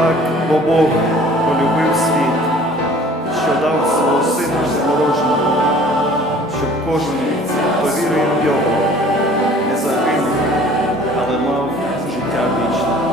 так, бо Бог полюбив світ, що дав свого сина Всеморожного, щоб кожен, хто вірує в нього, не загинув, але мав життя вічне.